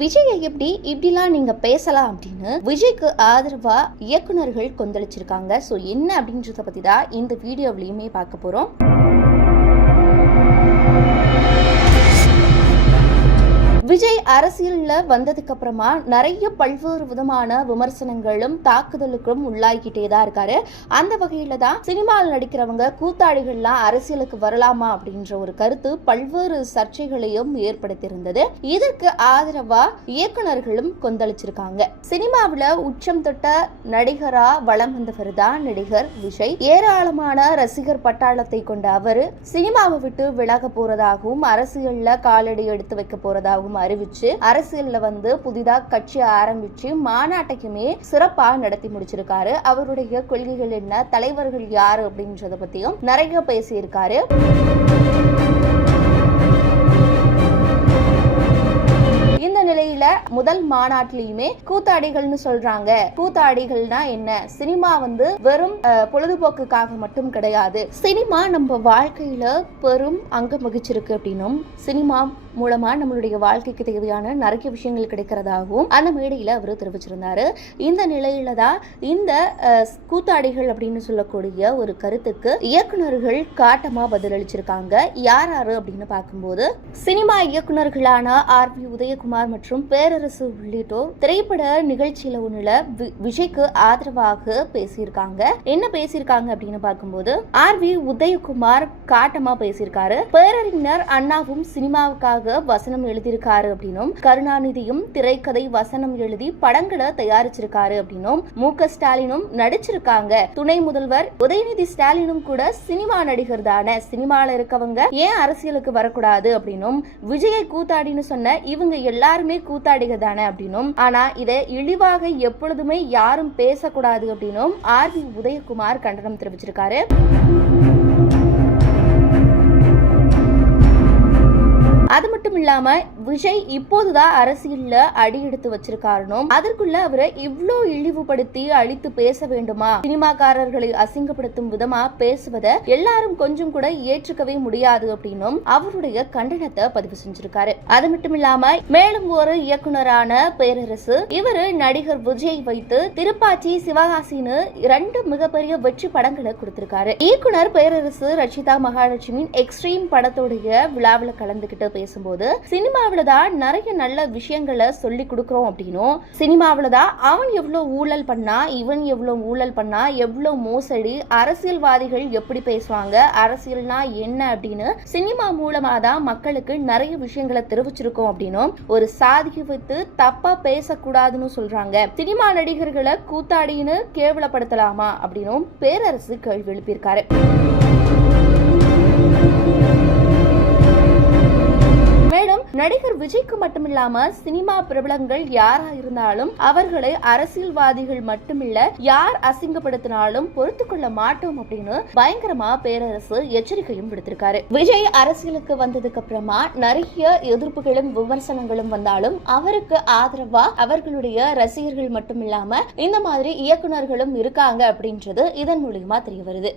விஜயை எப்படி இப்படிலாம் நீங்க பேசலாம் அப்படின்னு விஜய்க்கு ஆதரவா இயக்குனர்கள் கொந்தளிச்சிருக்காங்க. சோ என்ன அப்படின்றத பத்தி தான் இந்த வீடியோவிலையுமே பார்க்க போறோம். விஜய் அரசியல்ல வந்ததுக்கு அப்புறமா நிறைய பல்வேறு விதமான விமர்சனங்களும் தாக்குதலுக்கும் உள்ளாகிட்டே தான் இருக்காரு. அந்த வகையில தான் சினிமாவில் நடிக்கிறவங்க கூத்தாடிகள்லாம் அரசியலுக்கு வரலாமா அப்படின்ற ஒரு கருத்து பல்வேறு சர்ச்சைகளையும் ஏற்படுத்தியிருந்தது. இதற்கு ஆதரவா இயக்குனர்களும் கொந்தளிச்சிருக்காங்க. சினிமாவில் உச்சம் தொட்ட நடிகரா வலம் வந்தவர் தான் நடிகர் விஜய். ஏராளமான ரசிகர் பட்டாளத்தை கொண்ட அவரு சினிமாவை விட்டு விலக போறதாகவும் அரசியல்ல காலடி எடுத்து வைக்க போறதாகவும் அறிவிச்சு அரசியல்ல வந்து புதிதா கட்சி ஆரம்பிச்சு மாநாட்டைக்குமே சிறப்பா நடத்தி முடிச்சிருக்காரு. அவருடைய கொள்கைகள் என்ன, தலைவர்கள் யாரு அப்படின்றத பத்தியும் நிறைய பேசியிருக்காரு. இந்த நிலையில முதல் மாநாட்டிலையுமே கூத்தாடிகள்னு சொல்றாங்க. கூத்தாடிகள்னா என்ன? சினிமா வந்து வெறும் பொழுதுபோக்குக்காக மட்டும் கிடையாது, சினிமா நம்ம வாழ்க்கையில பெரும் அங்கம் வகிச்சிருக்கு அப்படின்னும், சினிமா மூலமா நம்மளுடைய வாழ்க்கைக்கு தேவையான நிறைய விஷயங்கள் கிடைக்கிறதாகவும் அந்த மேடையில அவர் தெரிவிச்சிருந்தாரு. இந்த நிலையில தான் இந்த கூத்தாடிகள் அப்படின்னு சொல்லக்கூடிய ஒரு கருத்துக்கு இயக்குனர்கள் காட்டமா பதிலளிச்சிருக்காங்க. யார் யாரு அப்படின்னு பார்க்கும்போது சினிமா இயக்குனர்களான RV உதயகுமார் மற்றும் பேரரசு உள்ளிட்டோர் திரைப்பட நிகழ்ச்சியில ஒண்ணுல விஜய்க்கு ஆதரவாக பேசியிருக்காங்க. என்ன பேசியிருக்காங்க அப்படின்னு பார்க்கும்போது RV உதயகுமார் காட்டமா பேசியிருக்காரு. பேரறிஞர் அண்ணாவும் சினிமாவுக்காக வசனம் எழுதியிருக்காரு அப்படின்னும், கருணாநிதியும் திரைக்கதை வசனம் எழுதி படங்களை தயாரிச்சிருக்காரு அப்படின்னும், MK ஸ்டாலினும் நடிச்சிருக்காங்க. துணை முதல்வர் உதயநிதி ஸ்டாலினும் கூட சினிமா நடிகர் தானே, சினிமால இருக்கவங்க ஏன் அரசியலுக்கு வரக்கூடாது அப்படின்னும், விஜயை கூத்தாடின்னு சொன்ன இவங்க எல்லாருமே கூத்தாடிக தானே அப்படின்னும், ஆனா இதை இழிவாக எப்பொழுதுமே யாரும் பேசக்கூடாது அப்படின்னும் RV உதயகுமார் கண்டனம் தெரிவிச்சிருக்காரு. அது மட்டும் இல்லாம விஜய் இப்போதுதான் அரசியல்ல அடி எடுத்து வச்சிருக்காருனும், அதற்குள்ள அவரை இவ்ளோ இழிவுபடுத்தி அழித்து பேச வேண்டுமா, சினிமாக்காரர்களை அசிங்கப்படுத்தும் விதமா பேசுவதை எல்லாரும் கொஞ்சம் கூட ஏற்றுக்கவே முடியாது அப்படின்னும் அவருடைய கண்டனத்தை பதிவு செஞ்சிருக்காரு. அது மட்டும் இல்லாம மேலும் ஒரு இயக்குனரான பேரரசு, இவரு நடிகர் விஜய் வைத்து திருப்பாச்சி, சிவகாசின்னு 2 மிகப்பெரிய வெற்றி படங்களை கொடுத்திருக்காரு. இயக்குனர் பேரரசு ரச்சிதா மகாலட்சுமியின் எக்ஸ்ட்ரீம் படத்துடைய விழாவில் கலந்துகிட்டு பேசும்போது சினிமாவில தான் நிறைய நல்ல விஷயங்களை சொல்லி கொடுக்கிறோம் அப்படின்னும், சினிமாவில தான் அவன் எவ்வளவு ஊழல் பண்ணா, இவன் எவ்வளவு ஊழல் பண்ணா, எவ்வளவு மோசடி, அரசியல்வாதிகள் எப்படி பேசுவாங்க, அரசியல்னா என்ன அப்படின்னு சினிமா மூலமா தான் மக்களுக்கு நிறைய விஷயங்களை தெரிவிச்சிருக்கோம் அப்படின்னும், ஒரு சாதிக்கு வைத்து தப்பா பேசக்கூடாதுன்னு சொல்றாங்க, சினிமா நடிகர்களை கூத்தாடின்னு கேவலப்படுத்தலாமா அப்படின்னும் பேரரசு கேள்வி எழுப்பியிருக்காரு. மேலும் நடிகர் விஜய்க்கு மட்டுமில்லாம சினிமா பிரபலங்கள் யாரா இருந்தாலும் அவர்களை அரசியல்வாதிகள் மட்டுமில்ல யார் அசிங்கப்படுத்தினாலும் பொறுத்துக் கொள்ள மாட்டோம் அப்படின்னு பயங்கரமா பேரரசு எச்சரிக்கையும் விடுத்திருக்காரு. விஜய் அரசியலுக்கு வந்ததுக்கு அப்புறமா நிறைய எதிர்ப்புகளும் விமர்சனங்களும் வந்தாலும் அவருக்கு ஆதரவா அவர்களுடைய ரசிகர்கள் மட்டுமில்லாம இந்த மாதிரி இயக்குனர்களும் இருக்காங்க அப்படின்றது இதன் மூலியமா தெரிய வருது.